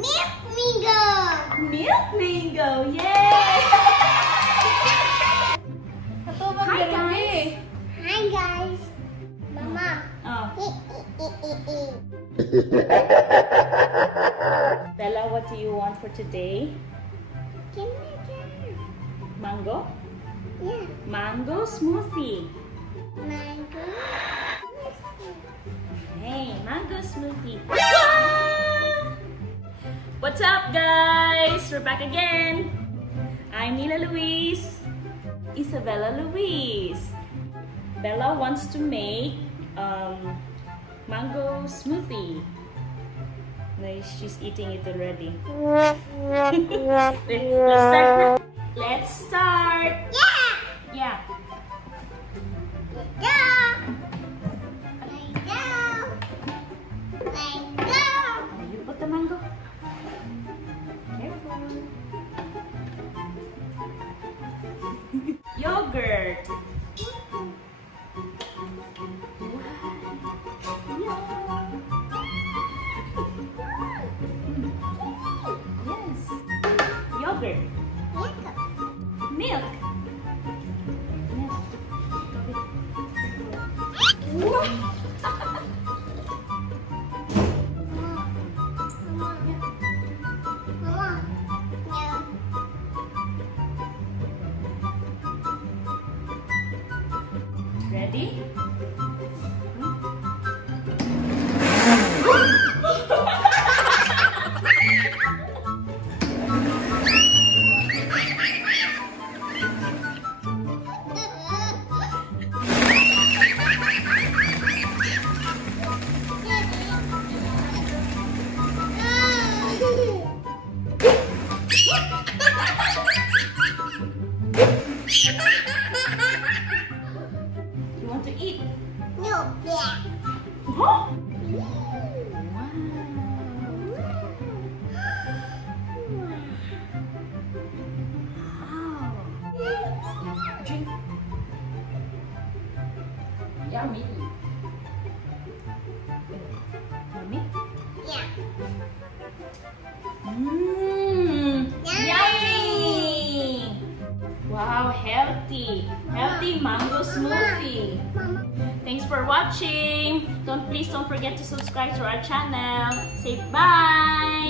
Milk mango. Milk mango, yay! Hi guys. Hi guys. Mama. Oh. Bella, what do you want for today? Mango? Yeah. Mango smoothie. Mango. Hey, mango smoothie. What's up, guys? We're back again. I'm Nila Louise. Isabella Louise. Bella wants to make mango smoothie. She's eating it already. Let's start. Let's start. Yeah. Yeah. Go. Go. Go. You put the mango. Careful. Yogurt. Yes. Yogurt. Milk. Ready? You want to eat? No. Yeah. Huh? Drink. Yummy. Yummy? Yeah. Yummy! Wow, healthy. Healthy mango smoothie. Mama. Thanks for watching. Please don't forget to subscribe to our channel. Say bye.